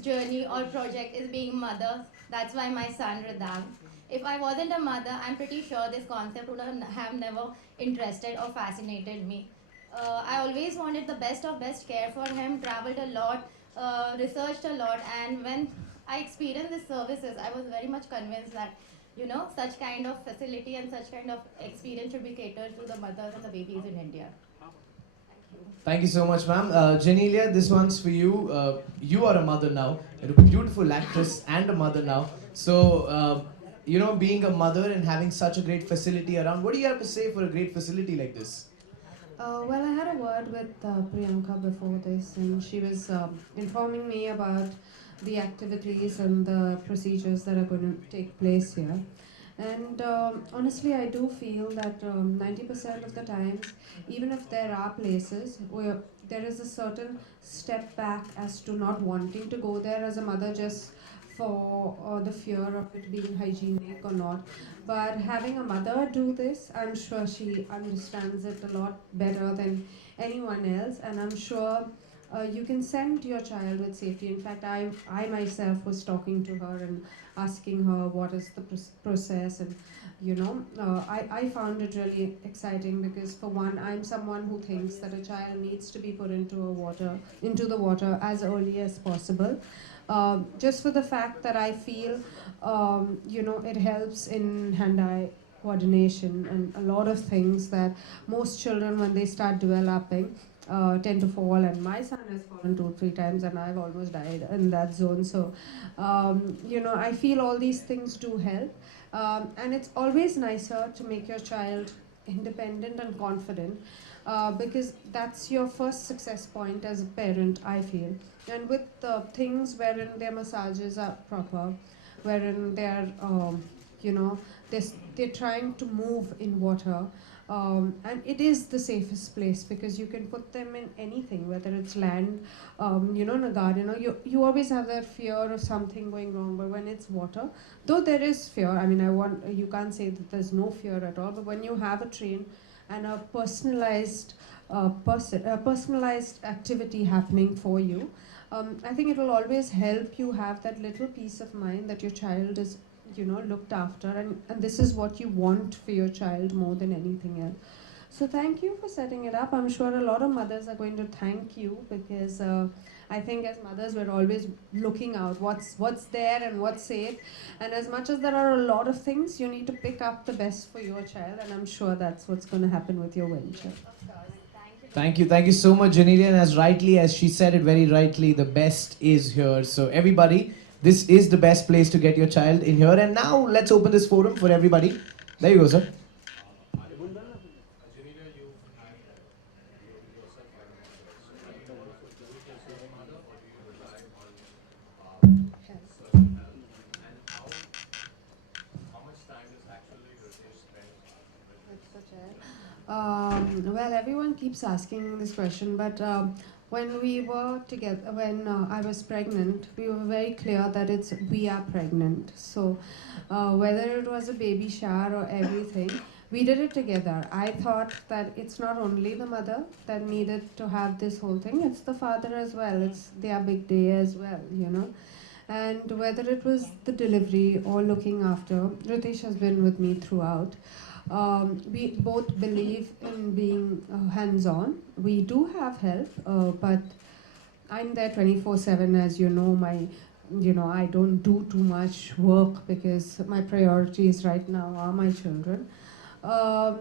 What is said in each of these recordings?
this journey or project is being mother. That's why my son Ridhan. If I wasn't a mother, I'm pretty sure this concept would have never interested or fascinated me. I always wanted the best of best care for him, traveled a lot, researched a lot, and when I experienced these services, I was very much convinced that such kind of facility and such kind of experience should be catered to the mothers and the babies in India. Thank you so much, ma'am. Genelia, this one's for you. You are a mother now. You're a beautiful actress and a mother now. So, being a mother and having such a great facility around, what do you have to say for a great facility like this? Well, I had a word with Priyanka before this, and she was informing me about the activities and the procedures that are going to take place here. And honestly, I do feel that 90% of the times, even if there are places where there is a certain step back as to not wanting to go there as a mother just for the fear of it being hygienic or not. But having a mother do this, I'm sure she understands it a lot better than anyone else, and I'm sure you can send your child with safety. In fact, I myself was talking to her and asking her what is the process, and I found it really exciting because for one, I'm someone who thinks that a child needs to be put into the water as early as possible. Just for the fact that I feel, it helps in hand-eye coordination and a lot of things that most children, when they start developing, tend to fall. And my son has fallen 2 or 3 times, and I've almost died in that zone. So, I feel all these things do help, and it's always nicer to make your child independent and confident, because that's your first success point as a parent, I feel. And with things wherein their massages are proper, wherein they're they're, they're trying to move in water, and it is the safest place because you can put them in anything, whether it's land, in a garden, or you always have that fear of something going wrong. But when it's water, though there is fear, I mean, you can't say that there's no fear at all. But when you have a train and a personalized activity happening for you, I think it will always help you have that little peace of mind that your child is, looked after, and this is what you want for your child more than anything else. So thank you for setting it up. I'm sure a lot of mothers are going to thank you because I think as mothers we're always looking out what's there and what's safe. And as much as there are a lot of things, you need to pick up the best for your child, and I'm sure that's what's going to happen with your venture. Thank you so much, Genelia. And as she said it very rightly, the best is here. So, everybody, this is the best place to get your child in here. And now, let's open this forum for everybody. There you go, sir. Well, everyone keeps asking this question, but when we were together, when I was pregnant, we were very clear that we are pregnant. So whether it was a baby shower or everything, we did it together. I thought that it's not only the mother that needed to have this whole thing; it's the father as well. It's their big day as well. And whether it was the delivery or looking after, Ritesh has been with me throughout. We both believe in being hands-on. We do have help, but I'm there 24/7. As you know, I don't do too much work because my priorities right now are my children. Um,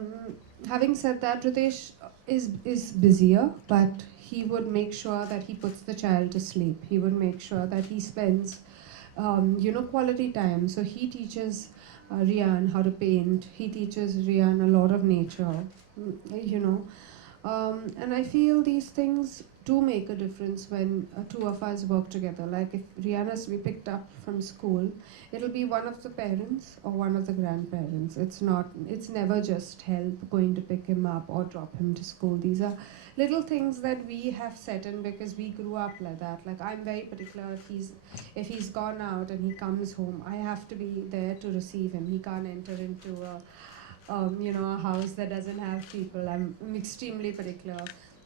Having said that, Ritesh is busier, but he would make sure that he puts the child to sleep. He would make sure that he spends, quality time. So he teaches Rian how to paint. He teaches Rian a lot of nature, you know. And I feel these things do make a difference when two of us work together. Like if Rian has to be picked up from school, it'll be one of the parents or one of the grandparents. It's never just help going to pick him up or drop him to school. These are little things that we have set in because we grew up like that. Like I'm very particular if he's gone out and he comes home, I have to be there to receive him. He can't enter into a house that doesn't have people. I'm extremely particular.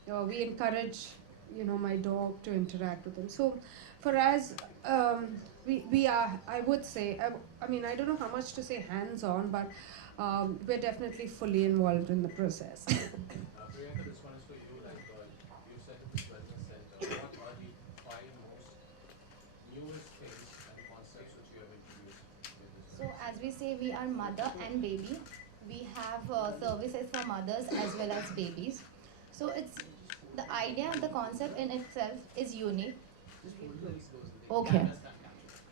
We encourage, my dog to interact with him. So for us, we are, I would say, I mean, I don't know how much to say hands on, but we're definitely fully involved in the process. Priyanka, this one is for you. Like you said at this wellness center, what are the five most newest things and concepts which you have introduced with this So wellness as we center? say, we are mother and baby. We have services for mothers as well as babies. So it's the idea, the concept in itself is unique. Okay.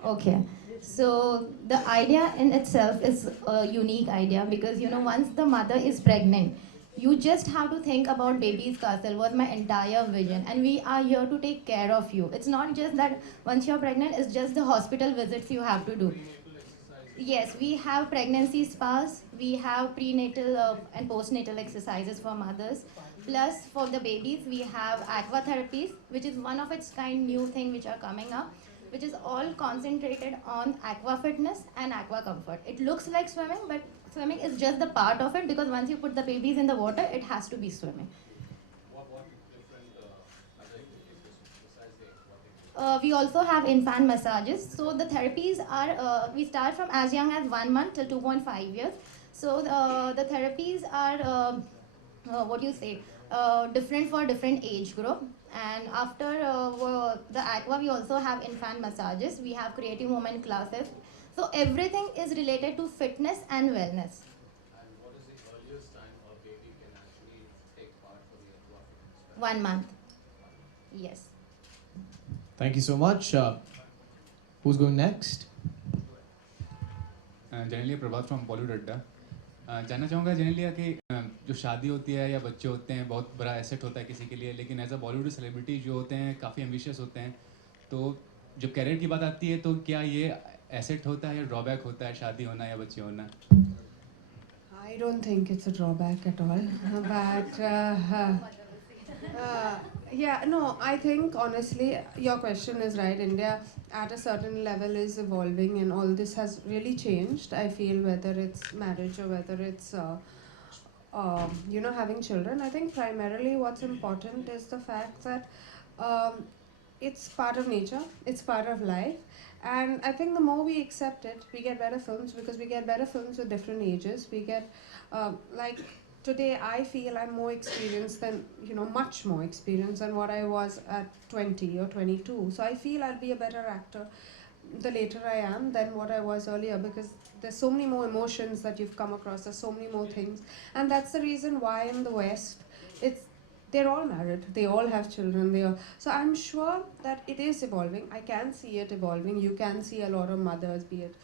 Okay. So the idea in itself is a unique idea because once the mother is pregnant, you just have to think about baby's castle was my entire vision, and we are here to take care of you. It's not just that once you're pregnant, it's just the hospital visits you have to do. Prenatal exercises. Yes, we have pregnancy spas, we have prenatal and postnatal exercises for mothers. Plus, for the babies, we have aqua therapies, which is one of its kind new thing which are coming up, which is all concentrated on aqua fitness and aqua comfort. It looks like swimming, but swimming is just the part of it because once you put the babies in the water, it has to be swimming. What different other activities besides the aquatic? We also have infant massages. So the therapies are, we start from as young as 1 month till 2.5 years. So the therapies are, what do you say, different for different age group. And after the aqua, we also have infant massages. We have creative movement classes. So everything is related to fitness and wellness. And what is the earliest time a baby can actually take part for the aqua fitness? 1 month. Yes. Thank you so much. Who's going next? Genelia Prabhat from Bollywood अड्डा जानना चाहूँगा जेनेलिया कि जो शादी होती है या बच्चे होते हैं बहुत बड़ा एसेट होता है किसी के लिए, लेकिन एज अ बॉलीवुड सेलिब्रिटी जो होते हैं काफ़ी एम्बिशियस होते हैं, तो जब कैरियर की बात आती है तो क्या ये एसेट होता है या ड्रॉबैक होता है शादी होना या बच्चे होना? I don't think it's a drawback at all. But yeah, no, I think honestly, your question is right. India at a certain level is evolving, and all this has really changed. I feel whether it's marriage or whether it's having children. I think primarily what's important is the fact that um, it's part of nature, it's part of life. And I think the more we accept it, we get better films because we get better films with different ages. We get, like, today I feel I'm more experienced than, much more experienced than what I was at 20 or 22. So I feel I'll be a better actor the later I am than what I was earlier because there's so many more emotions that you've come across, there's so many more things. And that's the reason why in the West, they're all married, they all have children, so I'm sure that it is evolving. I can see it evolving. You can see a lot of mothers, be it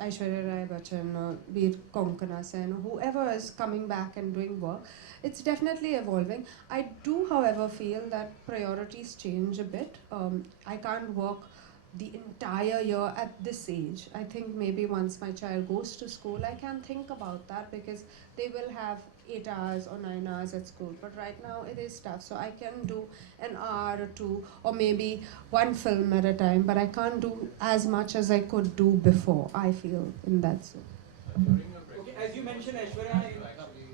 Aishwarya Rai Bachchan, be it Konkana Sen, or whoever is coming back and doing work. It's definitely evolving. I do, however, feel that priorities change a bit. I can't work the entire year at this age. I think maybe once my child goes to school, I can think about that because they will have 8 hours or 9 hours at school. But right now it is tough. So I can do an hour or two or maybe one film at a time, but I can't do as much as I could do before, I feel, in that sense. During your pregnancy, Okay, as you mentioned, was it Aishwarya, possible to actually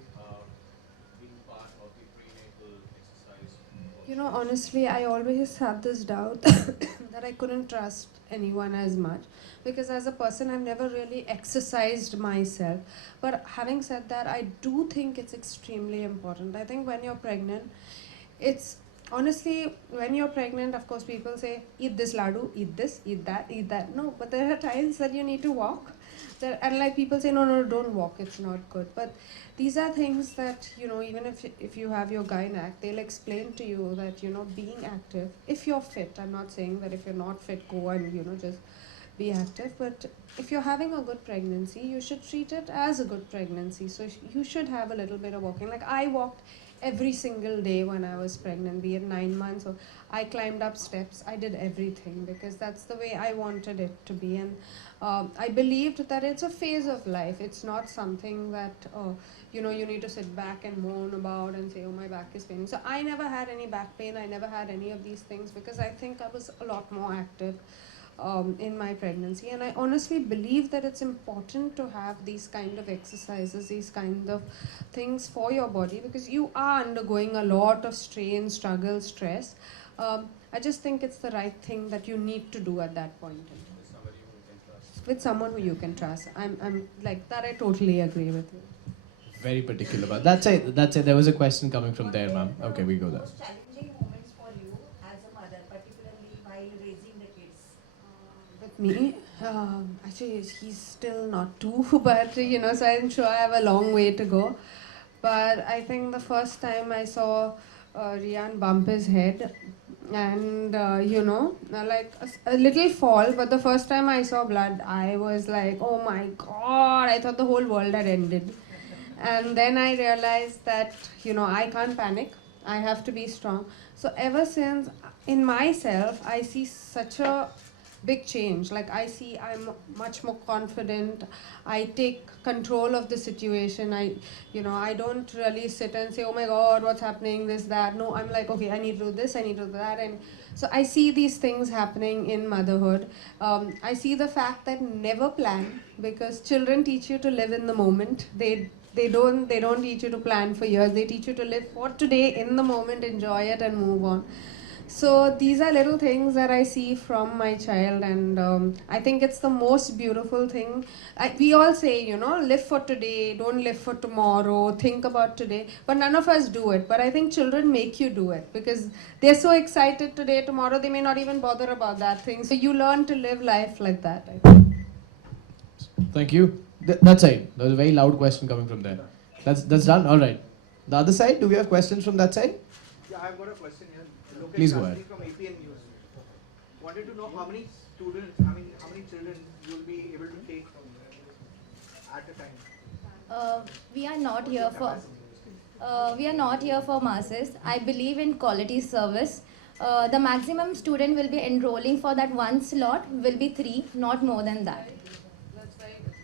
being part of the prenatal exercise? Honestly, I always had this doubt that I couldn't trust anyone as much because as a person, I've never really exercised myself. But having said that, I do think it's extremely important. I think when you're pregnant, it's honestly, when you're pregnant, of course, people say, eat this laddu, eat this, eat that, eat that. No, but there are times that you need to walk. And like people say, no, no, don't walk, it's not good. But these are things that, even if you have your gynac, they'll explain to you that, being active, if you're fit, I'm not saying that if you're not fit, go and, just be active. But if you're having a good pregnancy, you should treat it as a good pregnancy. So you should have a little bit of walking. Like I walked every single day when I was pregnant, be it 9 months, or I climbed up steps. I did everything because that's the way I wanted it to be. And I believed that it's a phase of life. It's not something that, you need to sit back and moan about and say, oh, my back is paining. So I never had any back pain. I never had any of these things because I think I was a lot more active in my pregnancy. And I honestly believe that it's important to have these kind of exercises, these kind of things for your body because you are undergoing a lot of strain, struggle, stress. I just think it's the right thing that you need to do at that point. With someone who you can trust. I'm like that. I totally agree with you. Very particular about that's it. That's it. There was a question coming from there, ma'am. Okay, we go there. Most challenging moments for you as a mother, particularly while raising the kids? With me, actually, he's still not two, but so I'm sure I have a long way to go. But I think the first time I saw Rian bump his head, and like a little fall, but the first time I saw blood, I was like, oh my god, I thought the whole world had ended. And then I realized that, I can't panic, I have to be strong. So ever since, in myself, I see such a big change. Like I see I'm much more confident. I take control of the situation. I don't really sit and say, oh my god, what's happening, this, that. No, I'm like, okay, I need to do this, I need to do that. And so I see these things happening in motherhood. I see the fact that never plan, because children teach you to live in the moment. They don't teach you to plan for years. They teach you to live for today, in the moment, enjoy it and move on. So these are little things that I see from my child, and I think it's the most beautiful thing. We all say, live for today, don't live for tomorrow, think about today, but none of us do it. But I think children make you do it, because they're so excited today, tomorrow they may not even bother about that thing. So you learn to live life like that, I think. Thank you. That's it. There was a very loud question coming from there. That's done. All right. The other side. Do we have questions from that side? Yeah, I've got a question here. Lokesh Please go Shastri ahead. from APN News. Wanted to know how many students, how many children you'll be able to take at a time. We are not here for masses. I believe in quality service. The maximum student will be enrolling for that one slot will be 3, not more than that.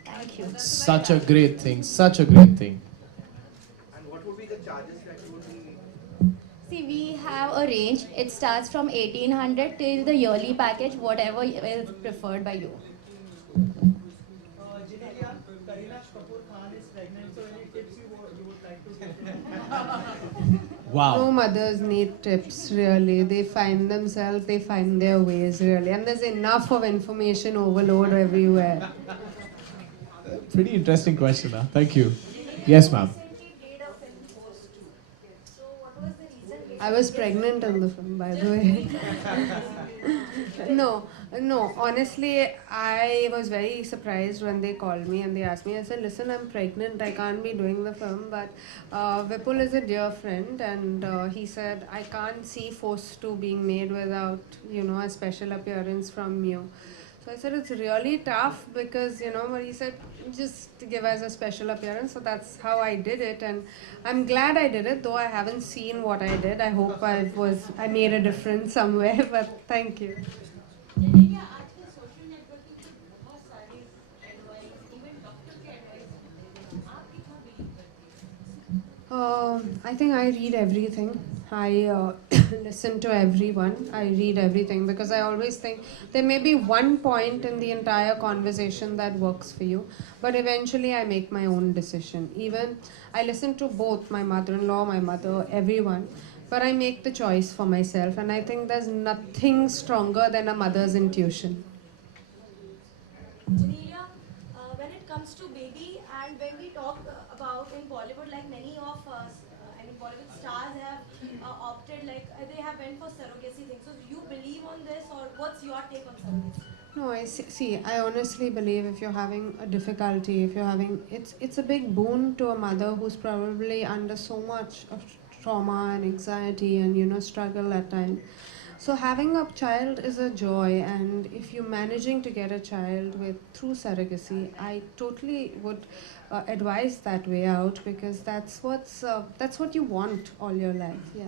Thank you. Such a great thing. Such a great thing. And what would be the charges that you would be? See, we have a range. It starts from 1800 till the yearly package, whatever is preferred by you. Genelia, Kareena Kapoor Khan is pregnant, so any tips you would like to give? Wow. No mothers need tips, really. They find themselves, they find their ways, really. And there's enough of information overload everywhere. Pretty interesting question, huh? Thank you. Yes, ma'am. Recently did a film post too. So what was the reason? I was pregnant in the film, by the way. No, honestly, I was very surprised when they called me and they asked me. I said, listen, I'm pregnant, I can't be doing the film, but Vipul is a dear friend, and he said, I can't see Force 2 being made without, a special appearance from you. So I said, it's really tough because, but he said, just give us a special appearance. So that's how I did it. And I'm glad I did it, though I haven't seen what I did. I hope I made a difference somewhere, but thank you. Genelia, आजकल social networking पे बहुत सारे advice, even doctor के advice मिलते हैं. आप कितना believe करती हैं? I think I read everything. I listen to everyone. I read everything because I always think there may be one point in the entire conversation that works for you, but eventually I make my own decision. Even I listen to both my mother-in-law, my mother, everyone, but I make the choice for myself, and I think there's nothing stronger than a mother's intuition. Genelia, when it comes to baby and when we talk about in Bollywood, like many of us, Bollywood stars have opted, they have went for surrogacy thing. So do you believe on this, or what's your take on surrogacy? No, I honestly believe if you're having a difficulty, it's a big boon to a mother who's probably under so much of trauma and anxiety and struggle at times. So having a child is a joy, and if you're managing to get a child through surrogacy, I totally would advise that way out, because that's what you want all your life. Yeah.